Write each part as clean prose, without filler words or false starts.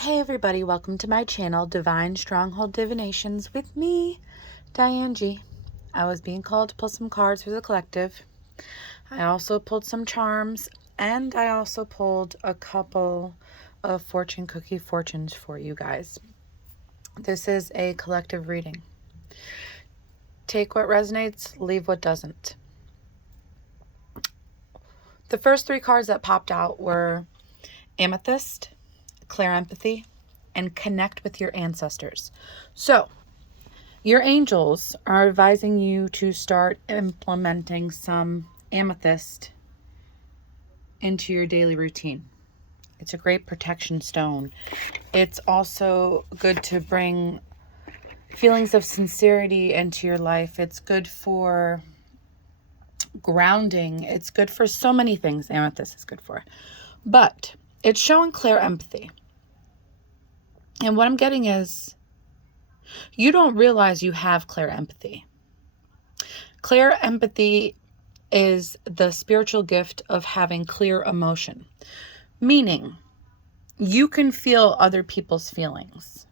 Hey everybody, welcome to my channel, Divine Stronghold Divinations with me, Diane G. I was being called to pull some cards for the collective. I also pulled some charms, and I also pulled a couple of fortune cookie fortunes for you guys. This is a collective reading. Take what resonates, leave what doesn't. The first three cards that popped out were Amethyst, Clear Empathy, and Connect with Your Ancestors. So, your angels are advising you to start implementing some amethyst into your daily routine. It's a great protection stone. It's also good to bring feelings of sincerity into your life. It's good for grounding. It's good for so many things amethyst is good for. But it's showing clear empathy. And what I'm getting is you don't realize you have clear empathy. Clear empathy is the spiritual gift of having clear emotion, meaning you can feel other people's feelings,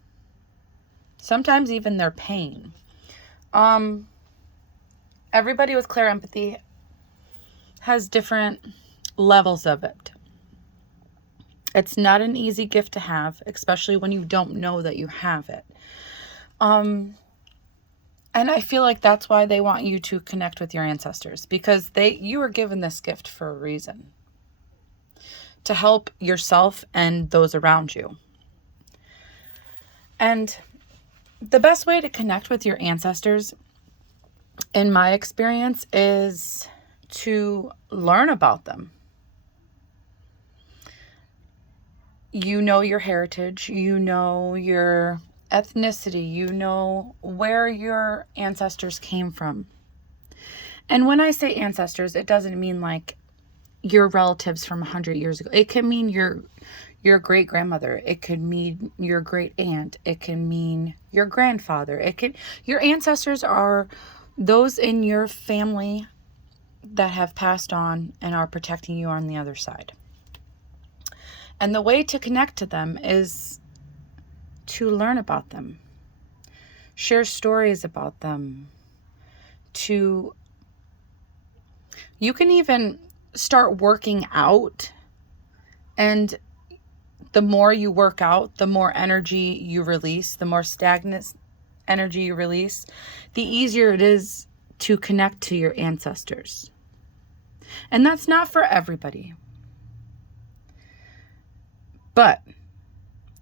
sometimes even their pain. Everybody with clear empathy has different levels of it. It's not an easy gift to have, especially when you don't know that you have it. And I feel like that's why they want you to connect with your ancestors, because you were given this gift for a reason. To help yourself and those around you. And the best way to connect with your ancestors, in my experience, is to learn about them. You know your heritage, you know your ethnicity, you know where your ancestors came from. And when I say ancestors, it doesn't mean like your relatives from 100 years ago. It can mean your great-grandmother. It could mean your great-aunt. It can mean your grandfather. Your ancestors are those in your family that have passed on and are protecting you on the other side. And the way to connect to them is to learn about them, share stories about them, you can even start working out, and the more you work out, the more energy you release, the more stagnant energy you release, the easier it is to connect to your ancestors. And that's not for everybody. But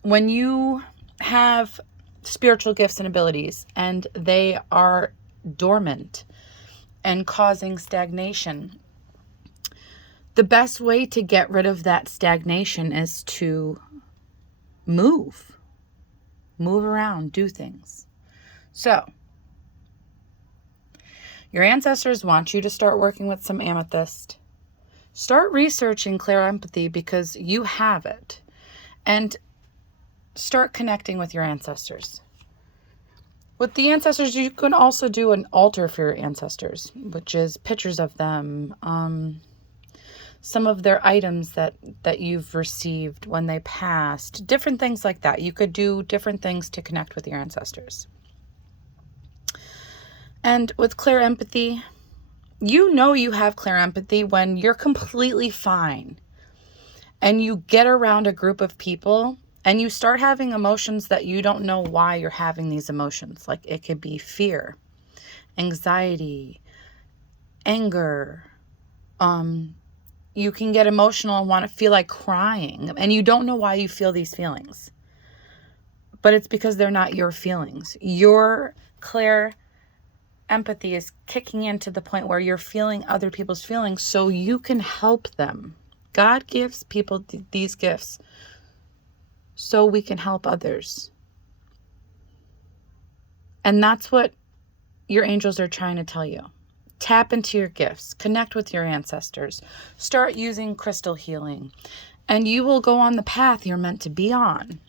when you have spiritual gifts and abilities and they are dormant and causing stagnation, the best way to get rid of that stagnation is to move around, do things. So, your ancestors want you to start working with some amethyst. Start researching clear empathy because you have it. And start connecting with your ancestors. With the ancestors, you can also do an altar for your ancestors, which is pictures of them, some of their items that you've received when they passed, different things like that. You could do different things to connect with your ancestors. And with clear empathy, you know you have clear empathy when you're completely fine and you get around a group of people and you start having emotions that you don't know why you're having these emotions. Like it could be fear, anxiety, anger. You can get emotional and want to feel like crying, and you don't know why you feel these feelings. But it's because they're not your feelings. Your clear empathy is kicking in to the point where you're feeling other people's feelings so you can help them. God gives people these gifts so we can help others. And that's what your angels are trying to tell you. Tap into your gifts. Connect with your ancestors. Start using crystal healing. And you will go on the path you're meant to be on.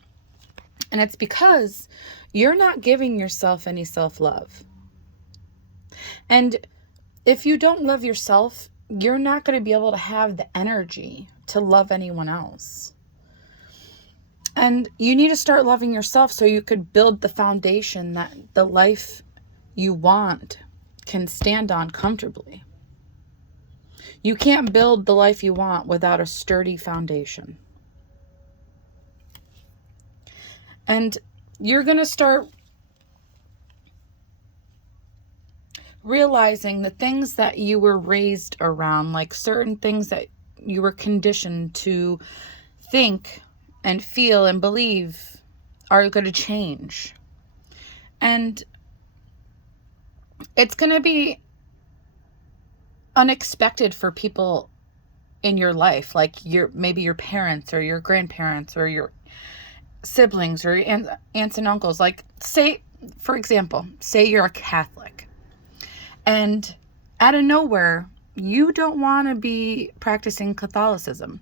And it's because you're not giving yourself any self-love. And if you don't love yourself, you're not going to be able to have the energy to love anyone else. And you need to start loving yourself so you could build the foundation that the life you want can stand on comfortably. You can't build the life you want without a sturdy foundation. And you're going to start realizing the things that you were raised around, like certain things that you were conditioned to think and feel and believe, are going to change. And it's going to be unexpected for people in your life, like maybe your parents or your grandparents or your siblings or your aunts and uncles. Like, say, for example, say you're a Catholic and out of nowhere, you don't want to be practicing Catholicism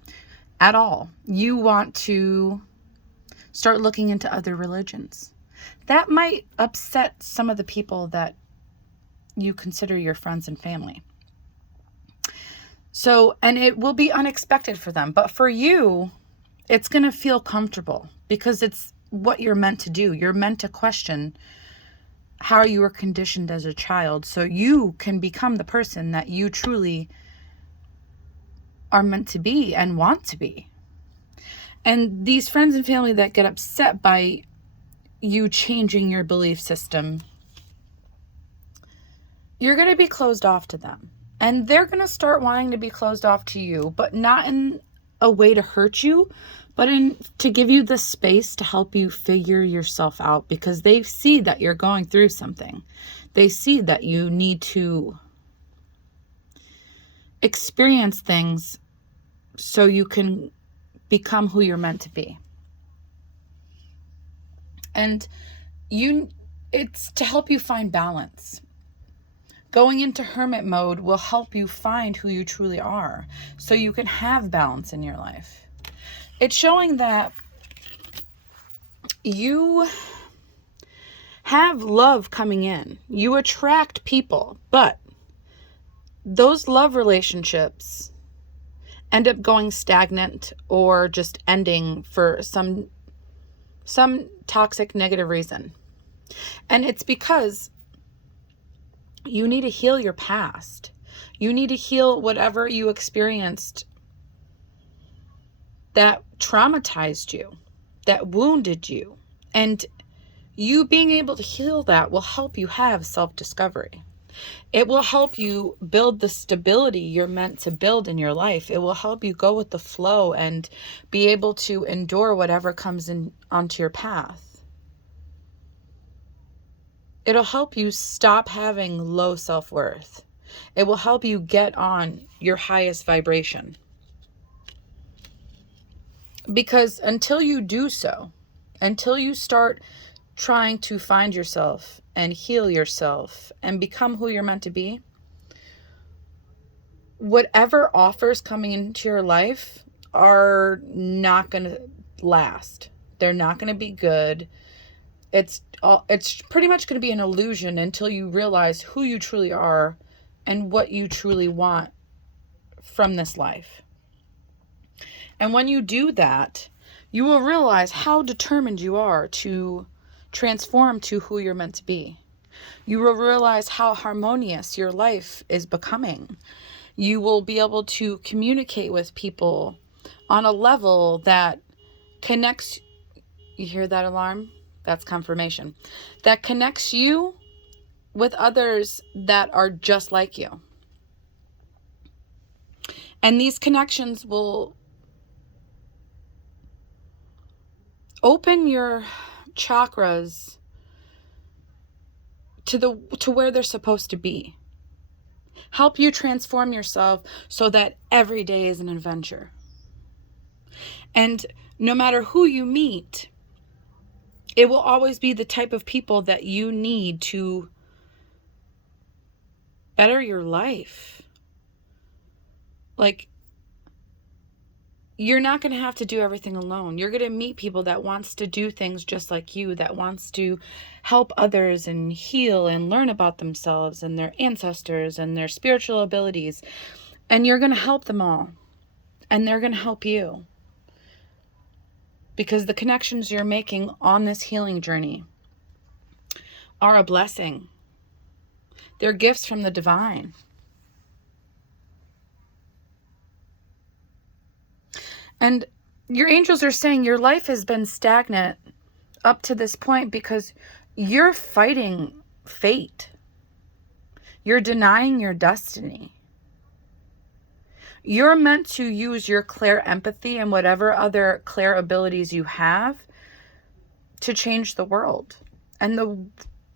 at all. You want to start looking into other religions. That might upset some of the people that you consider your friends and family. So, and it will be unexpected for them, but for you, it's going to feel comfortable because it's what you're meant to do. You're meant to question how you were conditioned as a child so you can become the person that you truly are meant to be and want to be. And these friends and family that get upset by you changing your belief system, you're going to be closed off to them. And they're going to start wanting to be closed off to you, but not in a way to hurt you, but to give you the space to help you figure yourself out, because they see that you're going through something. They see that you need to experience things so you can become who you're meant to be. And it's to help you find balance. Going into hermit mode will help you find who you truly are so you can have balance in your life. It's showing that you have love coming in. You attract people, but those love relationships end up going stagnant or just ending for some toxic negative reason. And it's because you need to heal your past. You need to heal whatever you experienced that traumatized you, that wounded you. And you being able to heal that will help you have self-discovery. It will help you build the stability you're meant to build in your life. It will help you go with the flow and be able to endure whatever comes in onto your path. It'll help you stop having low self-worth. It will help you get on your highest vibration. Because until you do so, until you start trying to find yourself and heal yourself and become who you're meant to be, whatever offers coming into your life are not going to last. They're not going to be good. It's pretty much going to be an illusion until you realize who you truly are and what you truly want from this life. And when you do that, you will realize how determined you are to transform to who you're meant to be. You will realize how harmonious your life is becoming. You will be able to communicate with people on a level that connects. You hear that alarm? That's confirmation. That connects you with others that are just like you. And these connections will open your chakras to where they're supposed to be. Help you transform yourself so that every day is an adventure. And no matter who you meet, it will always be the type of people that you need to better your life. Like, you're not going to have to do everything alone. You're going to meet people that wants to do things just like you, that wants to help others and heal and learn about themselves and their ancestors and their spiritual abilities. And you're going to help them all. And they're going to help you. because the connections you're making on this healing journey are a blessing. They're gifts from the divine. And your angels are saying your life has been stagnant up to this point because you're fighting fate. You're denying your destiny. You're meant to use your clear empathy and whatever other clear abilities you have to change the world. And the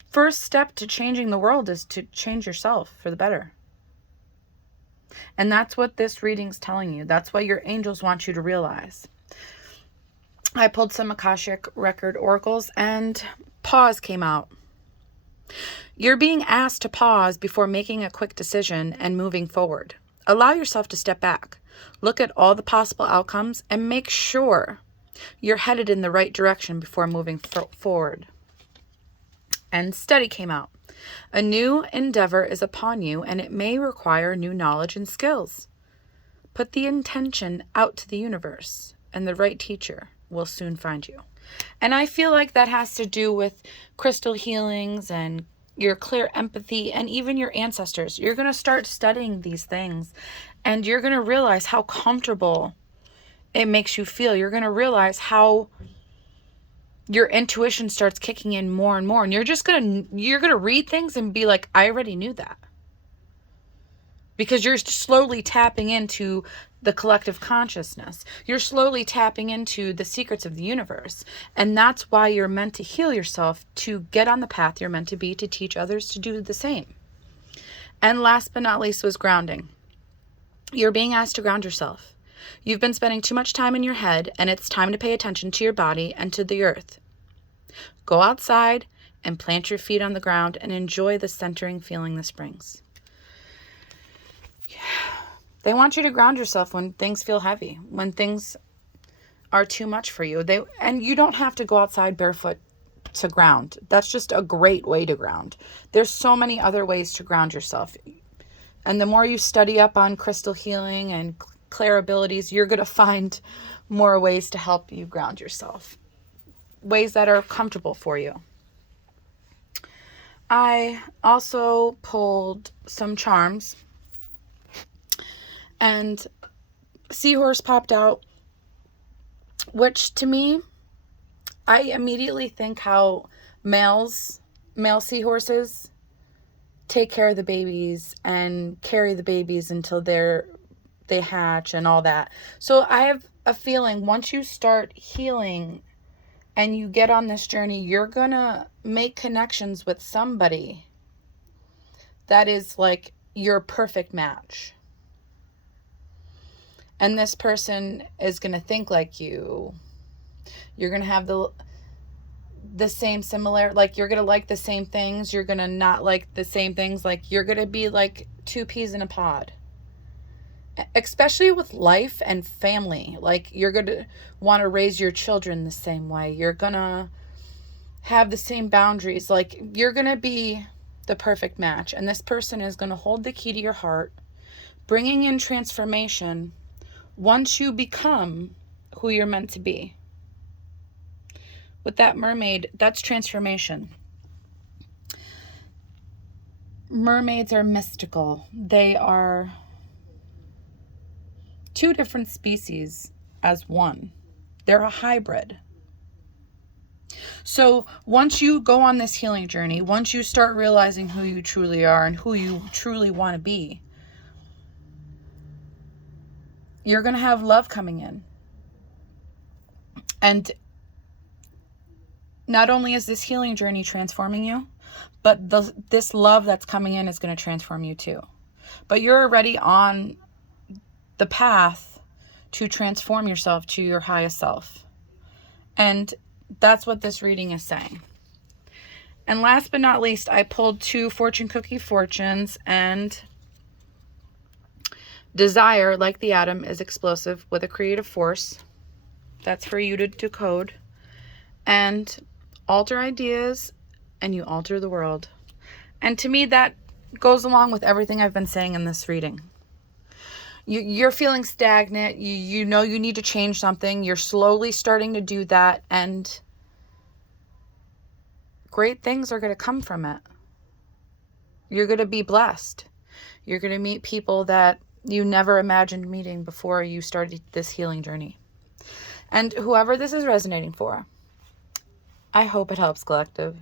first step to changing the world is to change yourself for the better. And that's what this reading's telling you. That's what your angels want you to realize. I pulled some Akashic Record oracles and pause came out. You're being asked to pause before making a quick decision and moving forward. Allow yourself to step back. Look at all the possible outcomes and make sure you're headed in the right direction before moving forward. And study came out. A new endeavor is upon you and it may require new knowledge and skills. Put the intention out to the universe and the right teacher will soon find you. And I feel like that has to do with crystal healings and your clear empathy and even your ancestors. You're going to start studying these things and you're going to realize how comfortable it makes you feel. You're going to realize how your intuition starts kicking in more and more. And you're going to read things and be like, I already knew that. Because you're slowly tapping into the collective consciousness. You're slowly tapping into the secrets of the universe. And that's why you're meant to heal yourself, to get on the path you're meant to be, to teach others to do the same. And last but not least was grounding. You're being asked to ground yourself. You've been spending too much time in your head, and it's time to pay attention to your body and to the earth. Go outside and plant your feet on the ground and enjoy the centering feeling this brings. They want you to ground yourself when things feel heavy, when things are too much for you. And you don't have to go outside barefoot to ground. That's just a great way to ground. There's so many other ways to ground yourself. And the more you study up on crystal healing and clear abilities, you're going to find more ways to help you ground yourself. Ways that are comfortable for you. I also pulled some charms. And seahorse popped out, which to me, I immediately think how male seahorses take care of the babies and carry the babies until they hatch and all that. So I have a feeling once you start healing and you get on this journey, you're gonna make connections with somebody that is like your perfect match. And this person is going to think like you. You're going to have the same similar, like you're going to like the same things. You're going to not like the same things. Like you're going to be like two peas in a pod. Especially with life and family. Like you're going to want to raise your children the same way. You're going to have the same boundaries. Like you're going to be the perfect match. And this person is going to hold the key to your heart, bringing in transformation once you become who you're meant to be. With that mermaid, that's transformation. Mermaids are mystical. They are two different species as one. They're a hybrid. So once you go on this healing journey, once you start realizing who you truly are and who you truly want to be, you're going to have love coming in. And not only is this healing journey transforming you, but this love that's coming in is going to transform you too. But you're already on the path to transform yourself to your highest self. And that's what this reading is saying. And last but not least, I pulled 2 fortune cookie fortunes, and desire, like the atom, is explosive with a creative force. That's for you to decode. And alter ideas, and you alter the world. And to me, that goes along with everything I've been saying in this reading. you're feeling stagnant. You know you need to change something. You're slowly starting to do that, and great things are going to come from it. You're going to be blessed. You're going to meet people that you never imagined meeting before you started this healing journey. And whoever this is resonating for, I hope it helps, collective.